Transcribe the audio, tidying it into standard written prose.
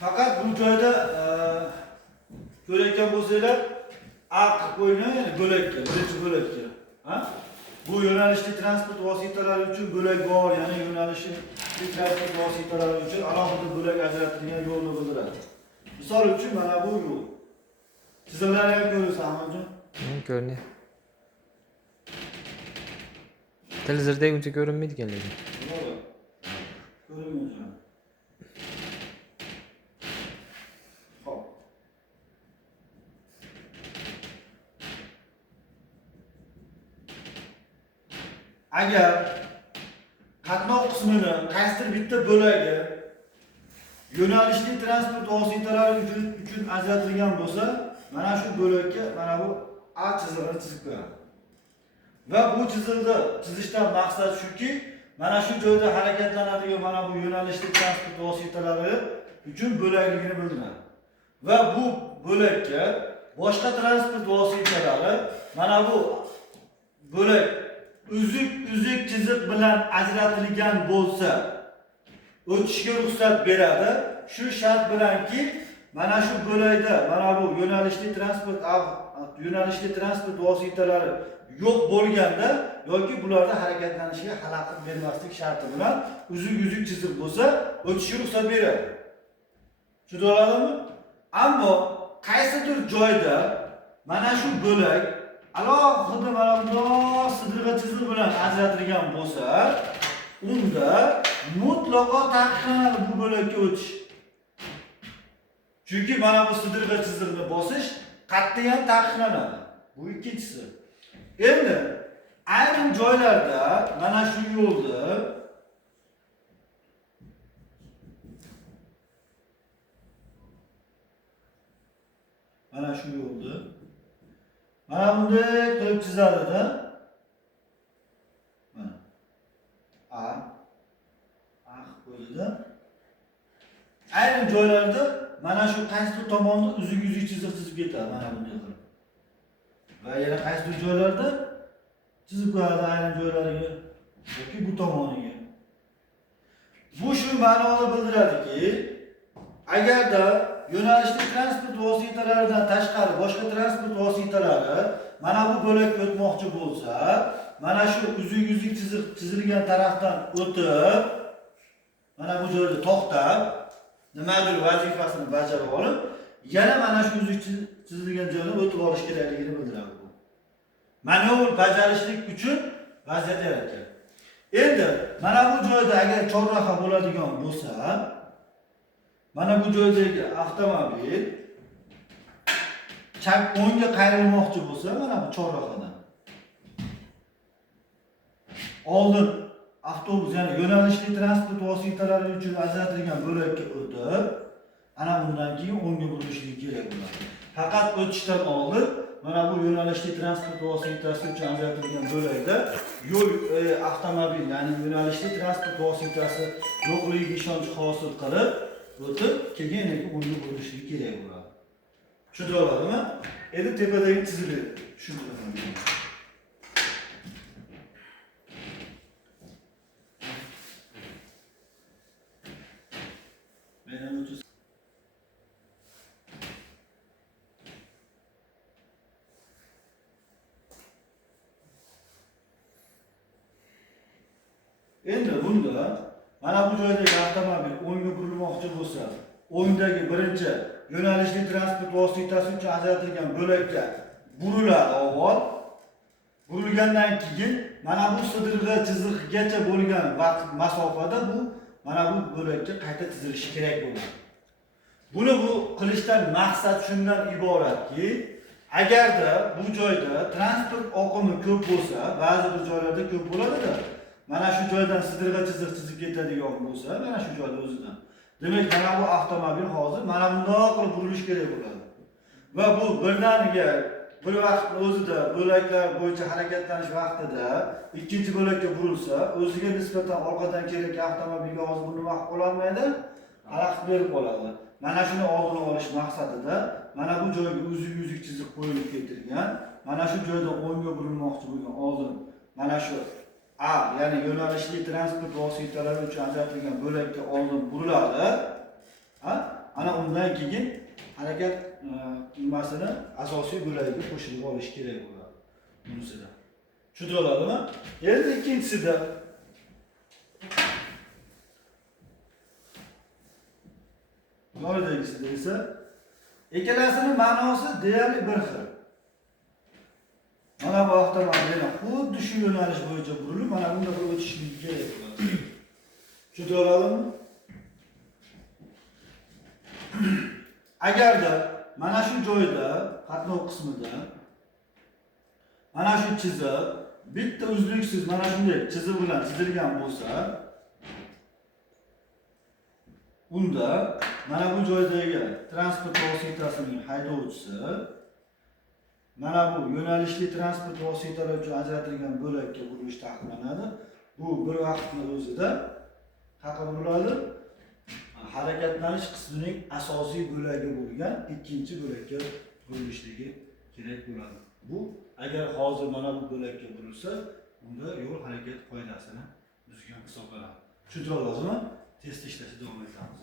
Faqat bu joyda ko'rayotgan bo'lsanglar, aq qo'yni, ya'ni bo'lakka, birinchi bo'lakka. Ha? Bu yo'nalishli transport vositalari uchun bo'lak bor, ya'ni yo'nalishli transport vositalari uchun alohida bo'lak ajratilgan yo'lni bildiradi. Misol uchun mana bu yo'l. Chiziqlarni ham ko'rasiz, Ahmadjon? Ko'rinadi. Televizorda uncha ko'rinmaydi ekan lekin. To'g'ri. Ko'rinmaydi. Xo'p. Agar qatnov qismini qaysidir bitta bo'lagi yo'nalishli transport vositalari uchun ajratilgan bo'lsa, mana shu bo'lakka mana bu A chizig'ini chizib qo'yadi. Va bu chiziqni chizishdan maqsad shuki, mana shu joyda harakatlanadigan mana bu yo'nalishli transport vositalari uchun bo'lakligini bildiradi. Va bu bo'lakka boshqa transport vositalari mana bu bo'lak uzuk chiziq bilan ajratilgan bo'lsa, o'tishga ruxsat beradi. Shu shart bilanki, mana shu bo'lakda mana bu yo'nalishli transport vositalari yo'q bo'lganda yoki bularda harakatlanishiga xalaqit bermaslik sharti bilan uzuk chiziq bo'lsa, o'tishga ruxsat beradi. Tushunaladimi? Ammo qaysidir joyda mana shu bo'lak alohida mana bundoq sidirg'a chiziq bilan ajratilgan bo'lsa, unda mutlaqo taqiqlanadi bu bo'lakka o'tish. Chunki mana bu sidirg'a chiziqni bosish qat'iyan taqiqlanadi. Bu ikkinchisi. Endi ayrim joylarda mana shu yo'lda mana bunday qilib chizadi-da. Mana A qo'ydi-da. Ayrim joylarda mana shu qaysi tomonni uzuk chiziq chizib ketadi mana bunday qilib. Va yana qaysi joylarda chizib qo'yadi ayrim joylariga yoki bu tomoniga. Bu shu ma'noni bildiradiki, agarda yo'nalishli transport vositalaridan tashqari boshqa transport vositalari mana bu bo'lakka o'tmoqchi bo'lsa, mana shu uzuk chiziq chizilgan tarafdan o'tib, mana bu joyda to'xtab, nimadir vazifasini bajarib olib, yana mana shu uzuk chizilgan joydan o'tib olish kerakligini bildiradi bu. Manevr bajarishlik uchun vaziyat yaratgan. Endi mana bu joyda agar chorraha bo'ladigan bo'lsa, mana bu joydagi avtomobil chap o'ngga qayrilmoqchi bo'lsa, mana bu chorrahadan oldin avtobus, ya'ni yo'nalishli transport vositalari uchun ajratilgan bo'lakka o'tib, ana bundan keyin o'ngga burilishligi kerak bo'ladi. Faqat o'tishdan oldin mana bu yo'nalishli transport vositasi uchun ajratilgan bo'lakda yo'l avtomobil, ya'ni yo'nalishli transport vositasi yo'qligiga ishonch hosil qilib o'tib, keyin o'ngga burilishligi kerak bo'ladi. Tushunaladimi? Endi tepadagi chiziladi. Tushunaladimi? Endi bunda mana bu joydagi avtomobil o'ngga burilmoqchi bo'lsa, o'ngdagi birinchi yo'nalishli transport vositasi uchun ajratilgan bo'lakka buriladi avval. Burilgandan keyin mana bu sidirg'a chiziqgacha bo'lgan vaqt masofada bu mana bu bo'lakka qayta chizilishi kerak bo'ladi. Buni bu qilishdan maqsad shundan iboratki, agarda bu joyda transport oqimi ko'p bo'lsa, ba'zi bir joylarda ko'p bo'ladi-da, mana shu joydan sidirg'a chiziq chizib ketadigan bo'lsa, mana shu joyda o'zidan. Demak, mana bu avtomobil hozir mana bundoq qilib burilish kerak bo'ladi. Va bu birdaniga bir vaqt o'zida bo'laklar bo'yicha harakatlanish vaqtida ikkinchi bo'lakka burilsa, o'ziga nisbatan orqadan kelayotgan avtomobilga hozir buni vaqt qololmaydi, xalaqit berib qoladi. Mana shuni oldini olish maqsadida mana bu joyga uzuk chiziq qo'yilib ketilgan. Mana shu joyda o'ngga burilmoqchi bo'lgan oldin mana shu A, ya'ni yo'nalishli transport vositalari uchun ajratilgan bo'lakka oldin buriladi. Ana undan keyin harakat nimasini asosiy bo'lagiga qo'shilib olish kerak bo'ladi. Bunisida. Tushunib oladimi? Endi ikkinchisida No'ridagisida esa ikkalasining ma'nosi deyarli bir xil. Mana bu avtomobil xuddi shu yo'nalish bo'yicha burilib, mana bunda bir o'tishligi kerak bo'ladi. Tushunib oladimi? Agarda mana shu joyda, qatnov qismida mana shu chiziq bitta uzluksiz mana shunday chiziq bilan chizilgan bo'lsa, unda mana bu joydagi transport vositasining haydovchisi mana bu yo'nalishli transport vositalari uchun ajratilgan bo'lakka burilish taqiqlanadi. Bu bir vaqtning o'zida qanaqa buriladi? Harakatlanish qismining asosiy bo'lagi bo'lgan ikkinchi bo'lakka burilishligi kerak bo'ladi. Bu agar hozir mana bu bo'lakka burilsa, unda yo'l harakat qoidasini buzgan hisoblanadi. Tushuntirib olasizmi? Test ishlashni davom etamiz.